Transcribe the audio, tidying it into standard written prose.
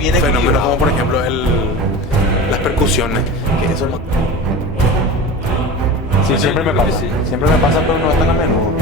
bien fenómenos equilibrado. como por ejemplo las percusiones, que eso no. Sí, siempre me pasa. Siempre me pasa, pero no es tan a menudo.